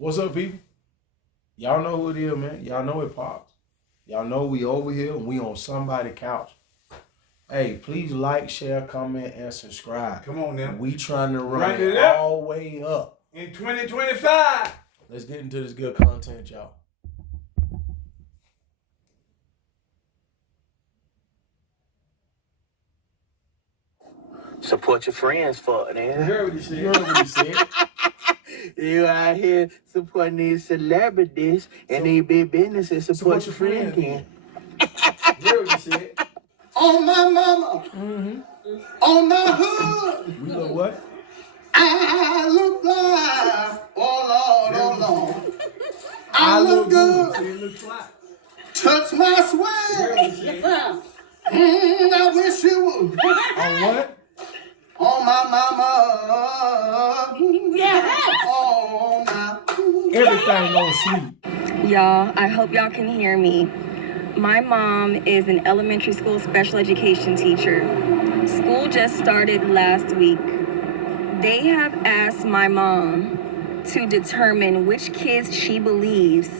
What's up, people? Y'all know who it is, man. Y'all know it pops. Y'all know we over here and we on somebody's couch. Hey, please like, share, comment, and subscribe. Come on now. We trying to run it all the way up. In 2025. Let's get into this good content, y'all. Support your friends for it, You man. heard what he said. You heard what he said. You out here supporting these celebrities and these big businesses. Support your friends, then. You heard what he said. On my mama, on my hood, We look what? I look fly. Oh Lord, I look good. He look fly. Touch my You heard what he sweat. said. I wish you would. On what? On my mama, on my. Everything on sleep. Y'all, I hope y'all can hear me. My mom is an elementary school special education teacher. School just started last week. They have asked my mom to determine which kids she believes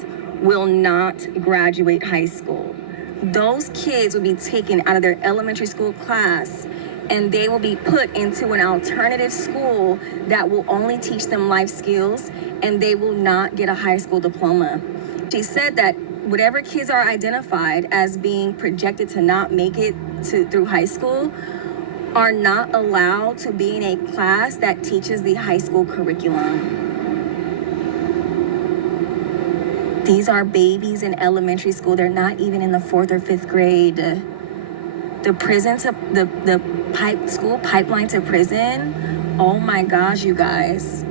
will not graduate high school. Those kids will be taken out of their elementary school class and they will be put into an alternative school that will only teach them life skills and they will not get a high school diploma. She said that whatever kids are identified as being projected to not make it through high school are not allowed to be in a class that teaches the high school curriculum. These are babies in elementary school. They're not even in the 4th or 5th grade. The prison to the school pipeline to prison. Oh my gosh, you guys.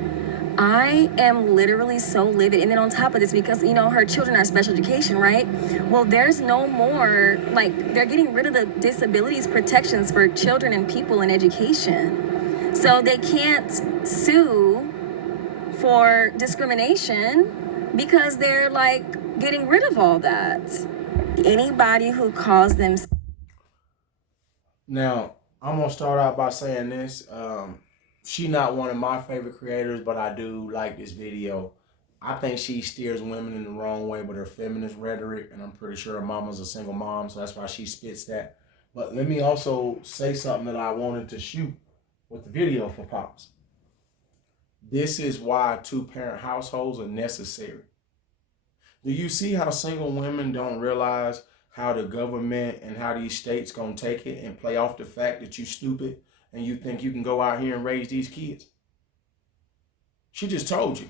I am literally so livid. And then on top of this, because, you know, her children are special education, right? Well, there's no more, like, they're getting rid of the disabilities protections for children and people in education. So they can't sue for discrimination because they're, like, getting rid of all that. Anybody who calls them... Now, I'm going to start out by saying this. She not one of my favorite creators, but I do like this video. I think she steers women in the wrong way with her feminist rhetoric, and I'm pretty sure her mama's a single mom, so that's why she spits that. But let me also say something that I wanted to shoot with the video for Pops. This is why two-parent households are necessary. Do you see how single women don't realize how the government and how these states gonna take it and play off the fact that you stupid and you think you can go out here and raise these kids? She just told you.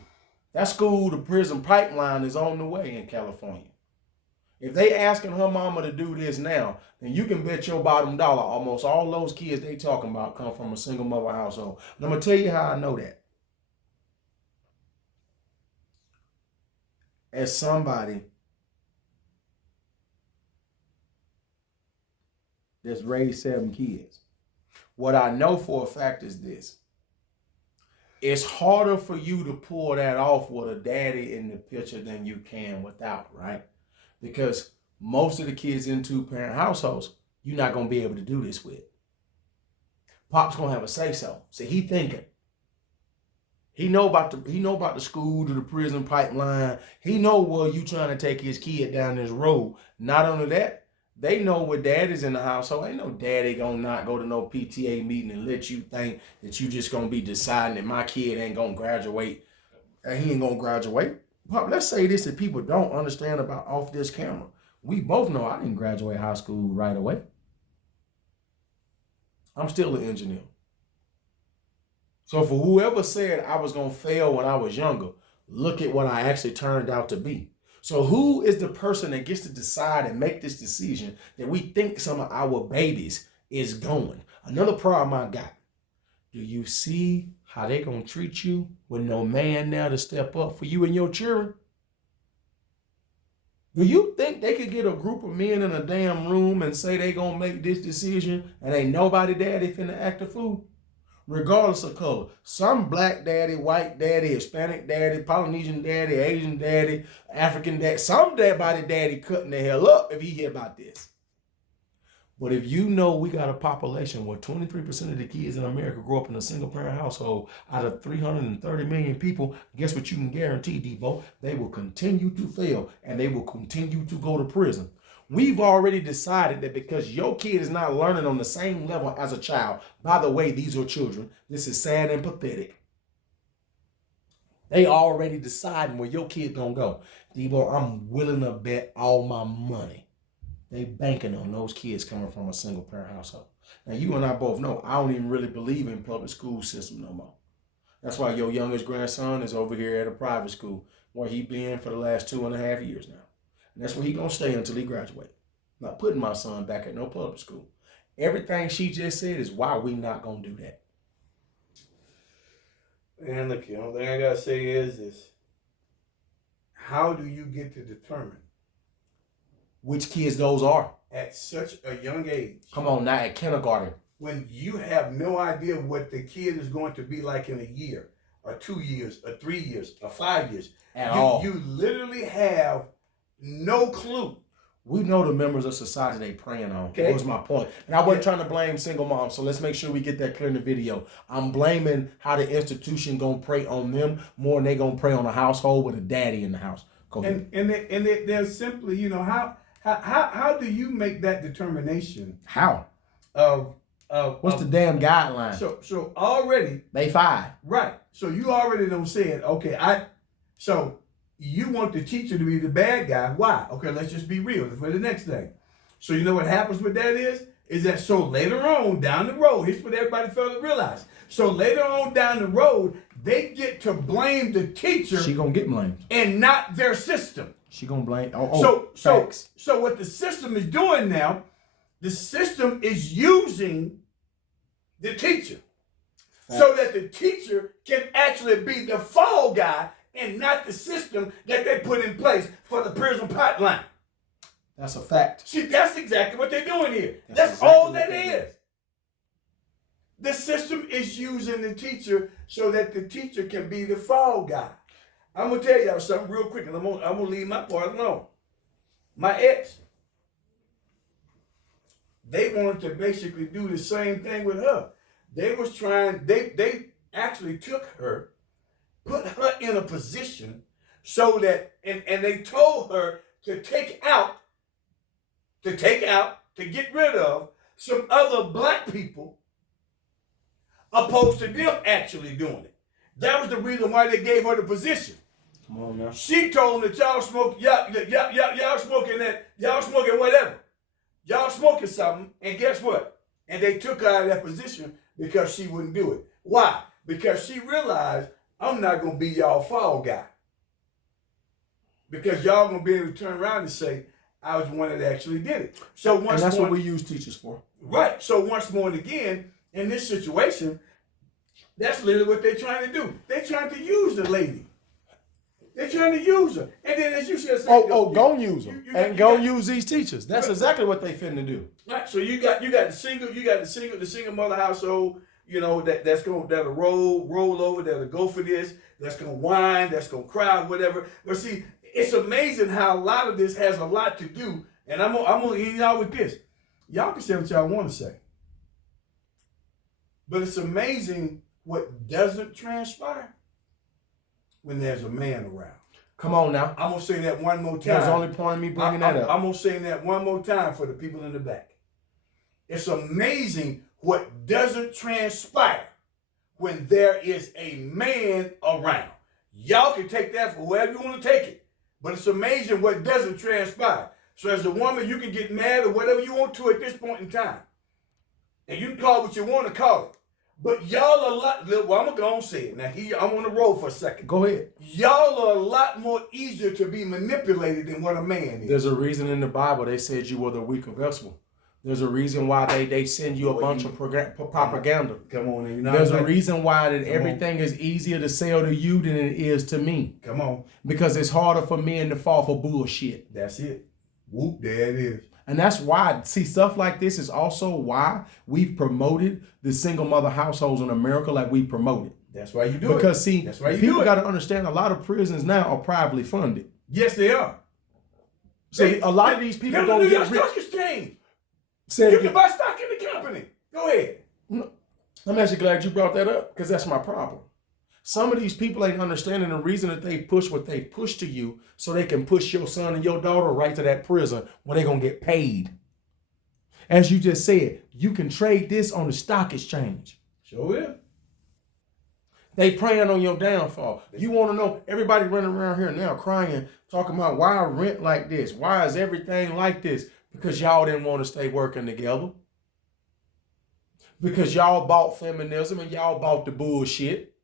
That school to prison pipeline is on the way in California. If they asking her mama to do this now, then you can bet your bottom dollar almost all those kids they talking about come from a single mother household. And I'm gonna tell you how I know that. As somebody that's raised 7 kids, what I know for a fact is this. It's harder for you to pull that off with a daddy in the picture than you can without, right? Because most of the kids in two-parent households, you're not going to be able to do this with. Pop's going to have a say-so. So he thinking. He know about the school to the prison pipeline. He know where you trying to take his kid down this road. Not only that, they know what daddy's in the household. Ain't no daddy gonna not go to no PTA meeting and let you think that you just gonna be deciding that my kid ain't gonna graduate and he ain't gonna graduate. Pop, let's say this that people don't understand about off this camera. We both know I didn't graduate high school right away. I'm still an engineer. So for whoever said I was gonna fail when I was younger, look at what I actually turned out to be. So who is the person that gets to decide and make this decision that we think some of our babies is going? Another problem I got. Do you see how they gonna treat you with no man now to step up for you and your children? Do you think they could get a group of men in a damn room and say they gonna make this decision and ain't nobody daddy finna act a fool? Regardless of color. Some black daddy, white daddy, Hispanic daddy, Polynesian daddy, Asian daddy, African daddy, some daddy cutting the hell up if he hear about this. But if you know we got a population where 23% of the kids in America grow up in a single parent household out of 330 million people, guess what you can guarantee, Debo? They will continue to fail and they will continue to go to prison. We've already decided that because your kid is not learning on the same level as a child, by the way, these are children. This is sad and pathetic. They already deciding where your kid gonna go. Debo, I'm willing to bet all my money. They banking on those kids coming from a single parent household. Now, you and I both know I don't even really believe in public school system no more. That's why your youngest grandson is over here at a private school where he been for the last 2.5 years now. And that's where he gonna stay until he graduates. Not putting my son back at no public school. Everything she just said is why we not gonna do that. And look, the only thing I gotta say is this: how do you get to determine Which kids those are? at such a young age, Come on now, at kindergarten. when you have no idea what the kid is going to be like in a year, or 2 years, or 3 years, or 5 years? At all. You literally have no clue. We know the members of society they preying on. Okay. That was my point. And I wasn't trying to blame single moms, so let's make sure we get that clear in the video. I'm blaming how the institution gonna prey on them more than they gonna prey on a household with a daddy in the house. Go ahead. And they're simply, how do you make that determination How? of What's the damn guideline? so already They 5. right? So you already done said, okay, so you want the teacher to be the bad guy. Why? Okay, let's just be real for the next thing. So you know what happens with that is that so later on down the road, here's what everybody failed to realize. So later on down the road, they get to blame the teacher She gonna get blamed. and not their system. She gonna blame. Facts. So what the system is doing now, the system is using the teacher so that the teacher can actually be the fall guy and not the system that they put in place for the prison pipeline. That's a fact. See, that's exactly what they're doing here. That's That's all exactly that what they're is. The system is using the teacher so that the teacher can be the fall guy. I'm gonna tell y'all something real quick, and I'm gonna leave my part alone. My ex, they wanted to basically do the same thing with her. They was trying. They actually took her, put her in a position so that, and they told her to take out, to get rid of some other black people opposed to them actually doing it. That was the reason why they gave her the position. Come on now. She told them that y'all smoking that, y'all smoking whatever. Y'all smoking something, and guess what? And they took her out of that position because she wouldn't do it. Why? Because she realized, I'm not going to be y'all fall guy. Because y'all going to be able to turn around and say, I was the one that actually did it. So once And that's more, what we use teachers for. right. So once more and again, in this situation, that's literally what they're trying to do. They're trying to use the lady. They're trying to use her. And then as you said, Go use them. Use these teachers. That's exactly what they finna do. Right. So you got the single mother household, that'll roll over, that'll go for this, that's gonna whine, that's gonna cry, whatever. But see, it's amazing how a lot of this has a lot to do. And I'm gonna end y'all with this. Y'all can say what y'all want to say. But it's amazing what doesn't transpire when there's a man around. Come on now. I'm gonna say that one more time. That was the only point of me bringing that up. I'm gonna say that one more time for the people in the back. It's amazing what doesn't transpire when there is a man around. Y'all can take that for wherever you want to take it, but it's amazing what doesn't transpire. So as a woman, you can get mad or whatever you want to at this point in time, and you can call it what you want to call it. But y'all are a lot. Well, I'm gonna go and say it now. I'm on the road for a second. Go ahead. Y'all are a lot more easier to be manipulated than what a man is. There's a reason in the Bible they said you were the weaker vessel. There's a reason why they send you a bunch of propaganda. Come on, and There's a reason why that everything is easier to sell to you than it is to me. Come on. Because it's harder for men to fall for bullshit. That's it. Whoop, there it is. And that's why, see, stuff like this is also why we've promoted the single mother households in America like we promoted. That's why you do it. Because, see, that's why you people do it. got to understand a lot of prisons now are privately funded. Yes, they are. So a lot of these people don't don't New York get rich. Stock Exchange. Say it You can again. buy stock in the company. Go ahead. I'm actually glad you brought that up because that's my problem. Some of these people ain't understanding the reason that they push what they push to you so they can push your son and your daughter right to that prison where they're going to get paid. As you just said, you can trade this on the stock exchange. Sure will. They preying on your downfall. You want to know, everybody running around here now crying, talking about why rent like this? Why is everything like this? Because y'all didn't want to stay working together. Because y'all bought feminism and y'all bought the bullshit.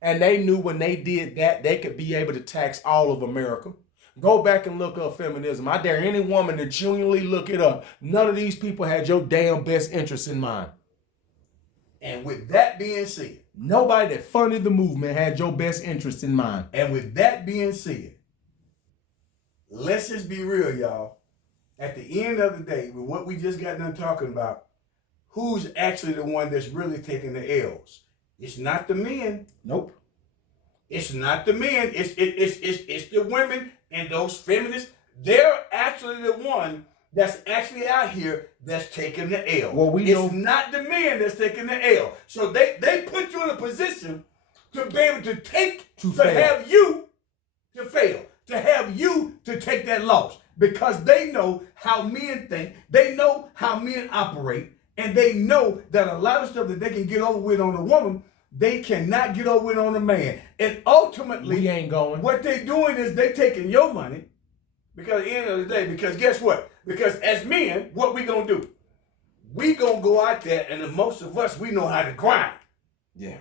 And they knew when they did that, they could be able to tax all of America. Go back and look up feminism. I dare any woman to genuinely look it up. None of these people had your damn best interest in mind. And with that being said, nobody that funded the movement had your best interest in mind. And with that being said, let's just be real, y'all. At the end of the day, with what we just got done talking about, who's actually the one that's really taking the L's? It's not the men. Nope. It's not the men. It's the women and those feminists. They're actually the one that's actually out here that's taking the L. Well, it's not the men that's taking the L. So they put you in a position to be able to have you to fail, to have you to take that loss, because they know how men think, they know how men operate, and they know that a lot of stuff that they can get over with on a woman, they cannot get over with on a man. And ultimately, we ain't going. What they doing is they taking your money, because at the end of the day, because guess what? Because as men, what we gonna do? We gonna go out there, and most of us, we know how to grind. Yeah.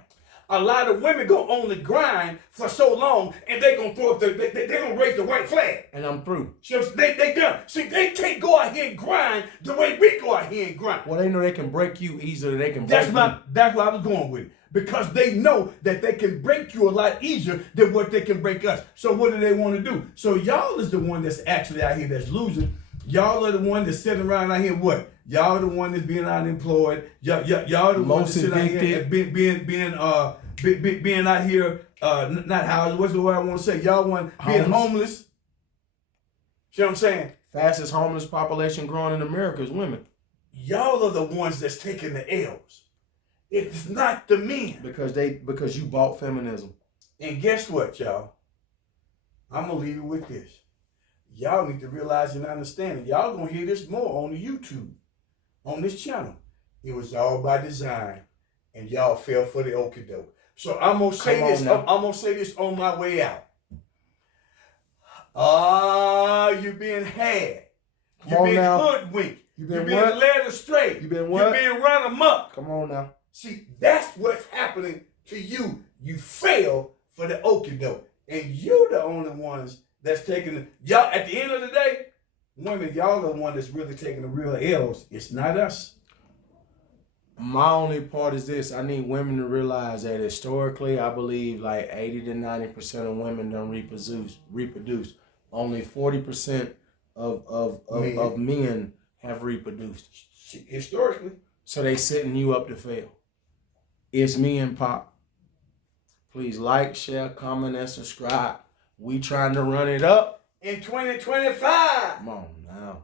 A lot of women gonna only grind for so long, and they gonna throw up they gonna raise the white flag. And I'm through. So they done. See, they can't go out here and grind the way we go out here and grind. Well, they know they can break you easier than they can break me. That's where I was going with it. Because they know that they can break you a lot easier than what they can break us. So what do they want to do? So y'all is the one that's actually out here that's losing. Y'all are the one that's sitting around out here what? Y'all the one that's being unemployed. Y'all the one that's sitting out here and being out here not housed. What's the word I want to say? Y'all want being homeless. See what I'm saying? Fastest homeless population growing in America is women. Y'all are the ones that's taking the L's. It's not the men. Because you bought feminism. And guess what, y'all? I'm gonna leave it with this. Y'all need to realize and understand it. Y'all gonna hear this more on the YouTube, on this channel. It was all by design, and y'all fell for the okie doke. So I'm gonna say this. I'm gonna say this on my way out. You're being had. You're being hoodwinked. You're being led astray. You been what? You're being run amok. Come on now. See, that's what's happening to you. You fail for the okie doke. And you the only ones that's taking the, y'all, at the end of the day, women, y'all the one that's really taking the real L's. It's not us. My only part is this. I need women to realize that historically, I believe like 80 to 90% of women don't reproduce. Only 40% of men have reproduced. Historically. So they setting you up to fail. It's me and Pop. Please like, share, comment, and subscribe. We trying to run it up in 2025. Come on now.